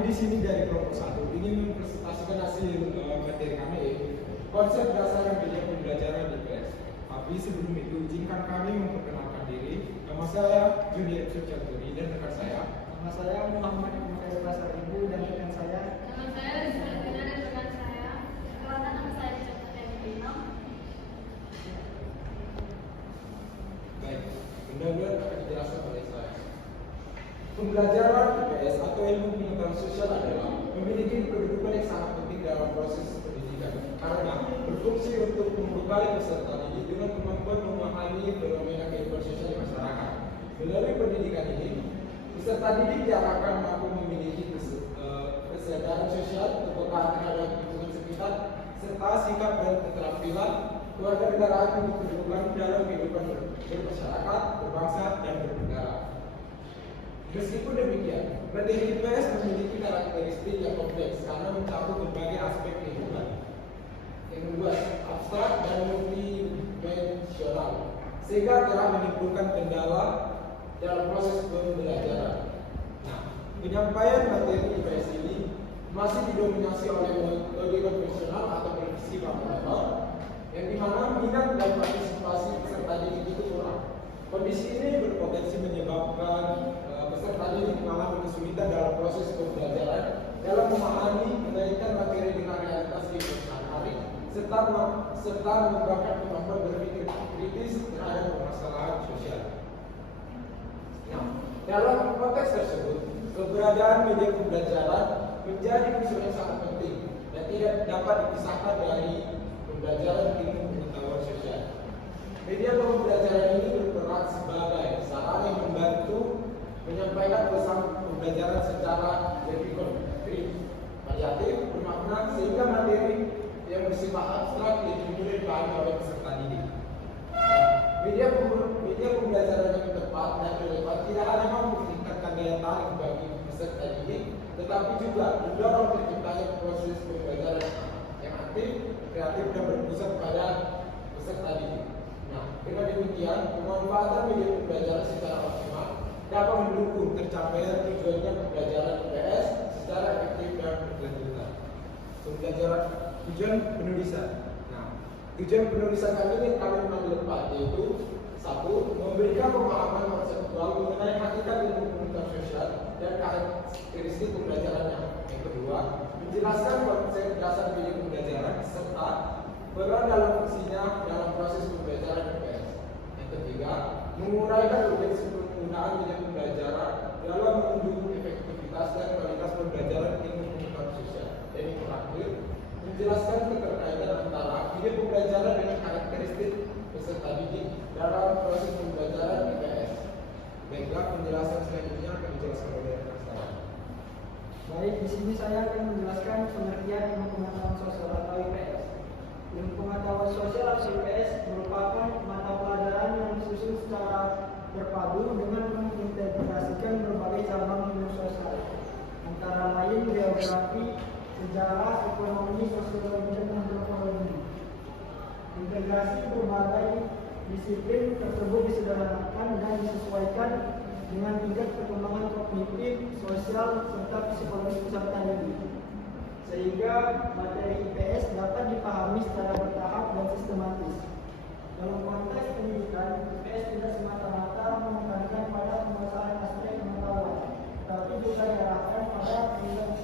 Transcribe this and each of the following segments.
Kami di sini dari kelompok 1 ingin mempresentasikan hasil materi kami, yaitu konsep dasar media pembelajaran IPS. Tapi sebelum itu izinkan kami memperkenalkan diri. Nama saya Junior Sucianturi dan rekan saya. Nama saya Muhammad Ibu Pasar Ibu dan rekan saya. Nama saya Rizal Tina dan rekan saya. Perkenalkan nama saya Chandra Pino. Baik, benar-benar akan dijelaskan oleh saya. Pembelajaran IPS atau ilmu pengetahuan sosial adalah memiliki kedudukan yang sangat penting dalam proses pendidikan karena berfungsi untuk membekali peserta didik dengan kemampuan memahami fenomena kehidupan sosial di masyarakat. Melalui pendidikan ini, peserta didik diharapkan mampu memiliki kesadaran sosial, kepekaan terhadap lingkungan sekitar, serta sikap dan keterampilan kewarganegaraan yang diperlukan dalam kehidupan bermasyarakat, berbangsa, dan bernegara. Meskipun demikian, materi IPS memiliki karakteristik yang kompleks karena mencakup berbagai aspek kehidupan. Yang kedua, abstrak dan multidimensional, sehingga kerap menimbulkan kendala dalam proses pembelajaran. Nah, penyampaian materi IPS ini masih didominasi oleh metode konvensional atau prediksi parameter, yang dimana minat dan partisipasi peserta didik itu kurang. Kondisi ini berpotensi menyebabkan peserta didik mengalami kesulitan dalam proses pembelajaran dalam memahami mengaitkan materi dengan realitas kehidupan sehari-hari serta mengembangkan kemampuan berpikir kritis terhadap permasalahan sosial. Nah, dalam konteks tersebut, keberadaan media pembelajaran menjadi unsur yang sangat penting dan tidak dapat dipisahkan dari pembelajaran ilmu pengetahuan sosial. Media pembelajaran ini berperan sebagai sarana yang membantu menyampaikan pesan pembelajaran secara lebih konkret, variatif, bermakna, sehingga materi yang bersifat abstrak lebih mudah dipahami oleh peserta didik. Media pembelajaran yang tepat dan relevan tidak hanya mampu meningkatkan daya tarik bagi peserta didik, tetapi juga mendorong terciptanya proses pembelajaran yang aktif, kreatif, dan berpusat pada peserta didik. Nah, dengan demikian, pemanfaatan media pembelajaran secara optimal dapat mendukung tercapainya tujuannya pembelajaran IPS secara efektif dan berkelanjutan. Pembelajaran tujuan penulisan. Nah, tujuan penulisan kami mengambil 4, yaitu 1. Memberikan pemahaman konseptual mengenai hakikat ilmu pengetahuan sosial dan karakteristik pembelajarannya. Yang kedua, menjelaskan konsep dasar media pembelajaran serta peran dalam fungsinya dalam proses pembelajaran IPS. Yang ketiga, menguraikan urgensi penggunaan media pembelajaran dalam mendukung efektivitas dan kualitas pembelajaran ilmu pengetahuan sosial. Dan yang terakhir, menjelaskan keterkaitan antara media pembelajaran dengan karakteristik peserta didik dalam proses pembelajaran IPS. Baiklah, penjelasan selanjutnya akan dijelaskan oleh rekan saya. Baik, di sini saya akan menjelaskan pengertian ilmu pengetahuan sosial atau IPS. Ilmu pengetahuan sosial atau IPS merupakan mata pelajaran yang disusun secara berpadu dengan mengintegrasikan berbagai cabang ilmu sosial, antara lain geografi, sejarah, ekonomi, sosiologi, dan antropologi. Integrasi berbagai disiplin tersebut disederhanakan dan disesuaikan dengan tingkat perkembangan kognitif, sosial, serta psikologis peserta didik, sehingga materi IPS dapat dipahami secara bertahap dan sistematis. Dalam konteks pendidikan, IPS tidak semata-mata menekankan pada penguasaan aspek pengetahuan, tapi juga diarahkan pada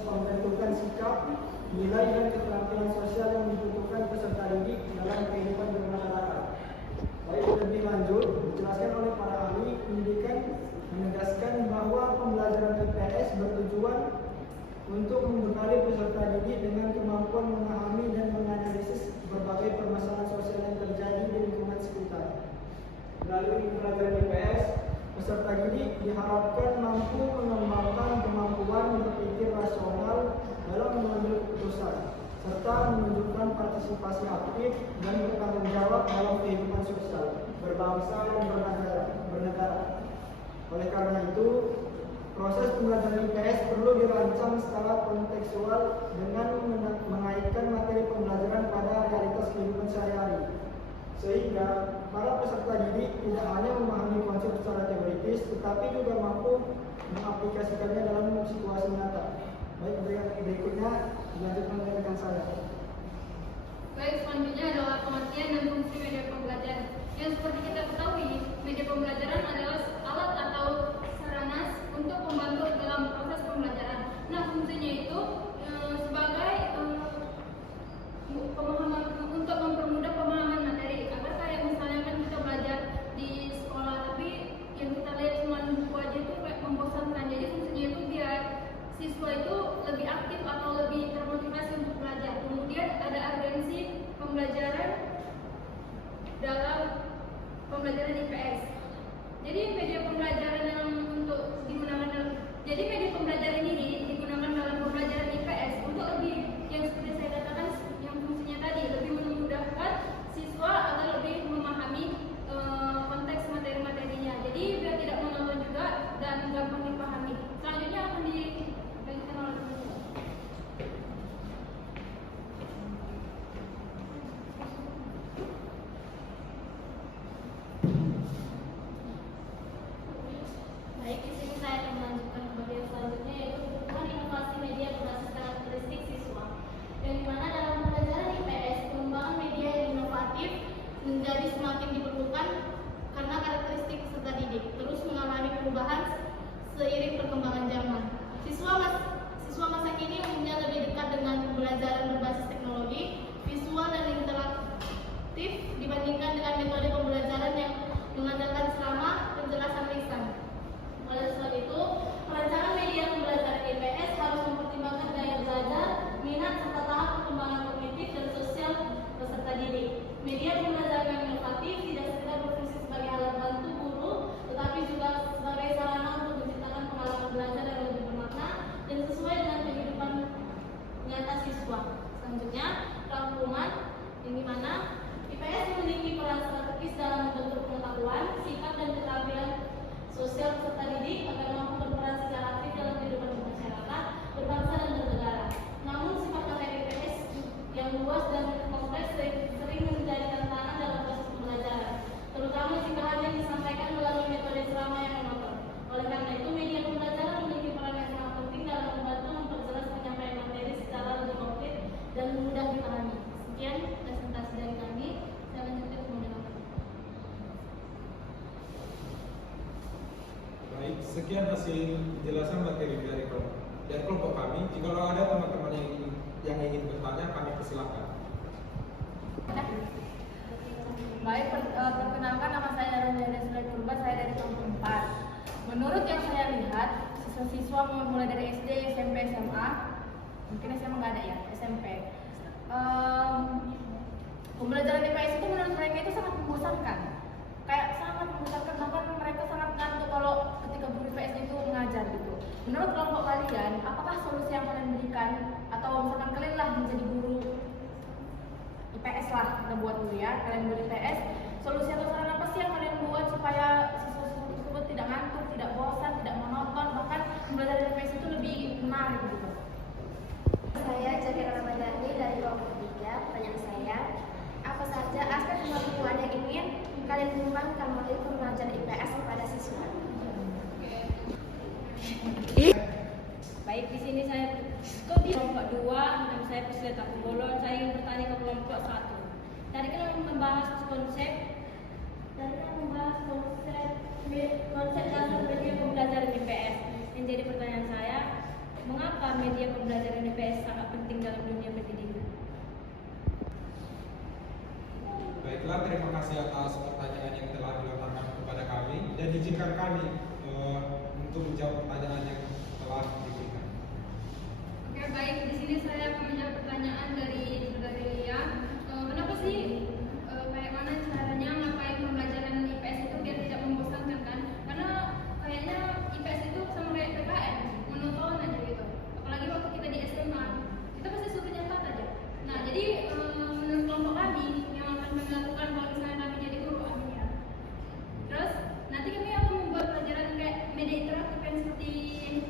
pembentukan sikap, nilai, dan keterampilan sosial yang dibutuhkan peserta didik dalam kehidupan bermasyarakat. Baik, lebih lanjut, dijelaskan oleh para ahli pendidikan menegaskan bahwa pembelajaran IPS bertujuan untuk membekali peserta didik dengan kemampuan memahami dan menganalisis berbagai permasalahan sosial yang terjadi di lingkungan sekitar. Melalui pembelajaran IPS, peserta didik diharapkan mampu mengembangkan kemampuan berpikir rasional dalam mengambil keputusan, serta menunjukkan partisipasi aktif dan bertanggung jawab dalam kehidupan sosial, berbangsa, dan bernegara. Oleh karena itu, proses pembelajaran IPS perlu dirancang secara kontekstual dengan mengaitkan materi pembelajaran pada realitas kehidupan sehari-hari, sehingga para peserta didik tidak hanya memahami konsep secara teoritis, tetapi juga mampu mengaplikasikannya dalam situasi nyata. Baik, berikutnya dilanjutkan oleh rekan saya. Baik, selanjutnya adalah pengertian dan fungsi media pembelajaran. Yang seperti kita ketahui, media pembelajaran adalah alat atau sarana untuk membantu dalam proses pembelajaran. Nah, fungsinya itu sebagai pemahaman untuk mempermudah pemahaman materi. Agar kayak misalnya kan kita belajar di sekolah, tapi yang kita lihat cuma buku aja itu kayak membosankan. Jadi fungsinya itu biar siswa itu lebih aktif atau lebih termotivasi untuk belajar. Kemudian ada urgensi pembelajaran dalam pembelajaran IPS. Jadi media pembelajaran ini digunakan dalam pembelajaran IPS untuk lebih yang seperti saya katakan yang fungsinya tadi lebih memudahkan siswa agar lebih memahami konteks materi-materinya. Jadi biar tidak monoton juga dan gampang dipahami. Selanjutnya akan dibagikan oleh Baik, di sini saya akan melanjutkan ke bagian selanjutnya, yaitu kebutuhan inovasi media berbasis karakteristik siswa. Yang dimana dalam pembelajaran IPS, pengembangan media yang inovatif menjadi semakin diperlukan karena karakteristik peserta didik terus mengalami perubahan seiring perkembangan zaman. Siswa masa kini umumnya lebih dekat dengan pembelajaran berbasis teknologi, visual dan interaktif dibandingkan dengan metode pembelajaran yang mengandalkan ceramah, penjelasan lisan. Oleh sebab itu, perancangan media pembelajaran IPS harus mempertimbangkan gaya belajar, minat serta tahap perkembangan kognitif dan sosial peserta didik. Media pembelajaran yang inovatif tidak sekedar berfungsi sebagai alat bantu guru, tetapi juga sebagai sarana untuk menciptakan pengalaman belajar yang lebih bermakna dan sesuai dengan kehidupan nyata siswa. Selanjutnya, rangkuman yang dimana IPS memiliki peran strategis dalam membentuk pengetahuan, sikap dan keterampilan sosial peserta didik agar mampu berperan secara aktif dalam kehidupan masyarakat, berbangsa dan bernegara. Namun sifat materi IPS yang luas dan kompleks sering menjadi tantangan dalam proses pembelajaran, terutama jika hanya disampaikan melalui metode ceramah yang monoton. Oleh karena itu, media pembelajaran memiliki peran yang sangat penting dalam membantu memperjelas penyampaian materi secara lebih konkret dan mudah dipahami. Sekian presentasi dari kami. Saya lanjutkan ke moderator. Baik, sekian hasil penjelasan materi dari kelompok kami. Jika ada teman-teman yang ingin bertanya, kami persilahkan. Baik, perkenalkan nama saya Rania Desra Purba, saya dari kelompok 4. Menurut yang saya lihat, siswa-siswa mulai dari SD, SMP, SMA, mungkin SMA nggak ada ya, SMP. Pembelajaran IPS itu menurut mereka itu sangat membosankan. Kayak sangat membosankan, bahkan mereka sangat ngantuk kalau ketika guru IPS itu mengajar gitu. Menurut kelompok kalian, apakah solusi yang kalian berikan atau misalkan kalian lah menjadi guru IPS lah, kita buat dulu ya, kalian guru IPS, solusi atau saran apa sih yang kalian buat supaya siswa-siswa tersebut tidak ngantuk, tidak bosan, tidak monoton, bahkan pembelajaran IPS itu lebih menarik gitu. Saya Jadira Ramadhani dari kelompok 3. Pertanyaan saya, apa saja aspek pengetahuan yang ingin kalian kembangkan melalui pembelajaran IPS kepada siswa? Baik, di sini saya di kelompok 2, nama saya Priscilla Takubolon. Saya ingin bertanya ke kelompok 1. Tadi kan membahas konsep dasar media pembelajaran IPS. Yang jadi pertanyaan saya, mengapa media pembelajaran IPS sangat penting dalam dunia pendidikan? Baiklah, terima kasih atas pertanyaan yang telah dilontarkan kepada kami dan izinkan kami untuk menjawab pertanyaan yang telah diberikan. Oke, baik. Di sini saya akan menjawab pertanyaan dari saudari Lia. Kenapa sih kayak mana caranya ngapain pembelajaran IPS itu biar tidak membosankan kan? Karena kayaknya IPS itu sama kayak PKN, monoton aja gitu. Apalagi waktu kita di SMA, kita pasti suruh nyatat aja. Nah, jadi menurut kelompok kami yang akan melakukan kalau misalnya kami jadi guru akhirnya. Terus nanti kami akan membuat pelajaran kayak media interaktif yang seperti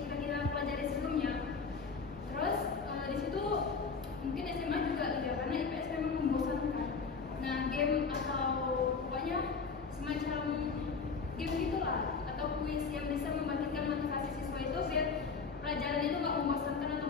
yang kita pelajari sebelumnya. Terus di situ mungkin SMA juga gitu karena IPS memang membosankan. Nah, game atau pokoknya semacam game gitulah atau kuis yang bisa membangkitkan motivasi siswa itu biar pelajaran itu nggak membosankan atau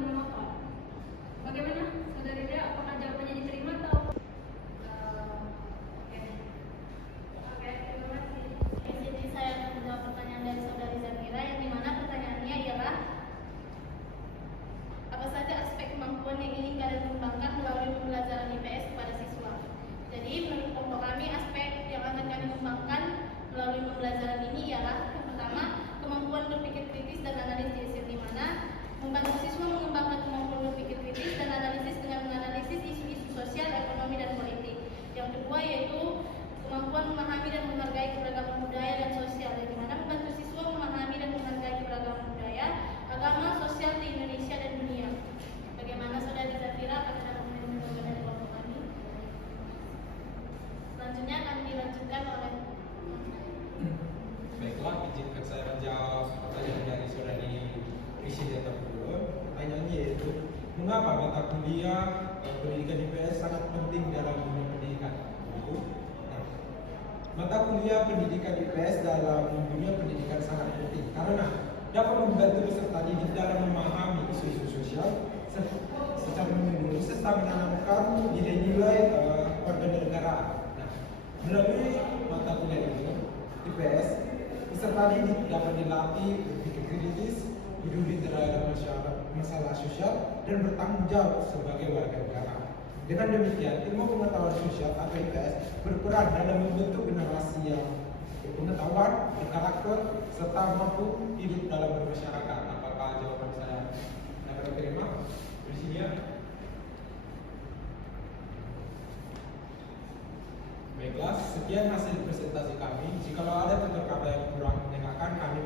membantu siswa mengembangkan kemampuan berpikir kritis dan analisis dengan menganalisis isu-isu sosial, ekonomi, dan politik. Yang kedua yaitu kemampuan memahami dan menghargai keberagaman budaya dan sosial, yang dimana membantu siswa memahami dan menghargai keberagaman budaya, agama, sosial di Indonesia dan dunia. Bagaimana Saudari Zafira akan memimpin dari kelompok kami? Selanjutnya akan dilanjutkan oleh Baiklah, izinkan saya menjawab pertanyaan dari saudari Priscilla Tapulun. Pertanyaannya yaitu, mengapa mata kuliah pendidikan IPS sangat penting dalam dunia pendidikan? Nah, mata kuliah pendidikan IPS dalam dunia pendidikan sangat penting karena dapat membantu peserta didik dalam memahami isu-isu sosial secara menyeluruh serta menanamkan nilai-nilai warganegaraan. Nah, melalui mata kuliah ini, IPS, peserta didik dapat dilatih berpikir kritis, peduli terhadap masalah sosial, dan bertanggung jawab sebagai warga negara. Dengan demikian, ilmu pengetahuan sosial atau IPS berperan dalam membentuk generasi yang berpengetahuan, berkarakter, serta mampu hidup dalam bermasyarakat. Apakah jawaban saya dapat diterima? Bersedia? Baiklah, sekian hasil presentasi kami. Jikalau ada tutur kata yang kurang, tanyakan kami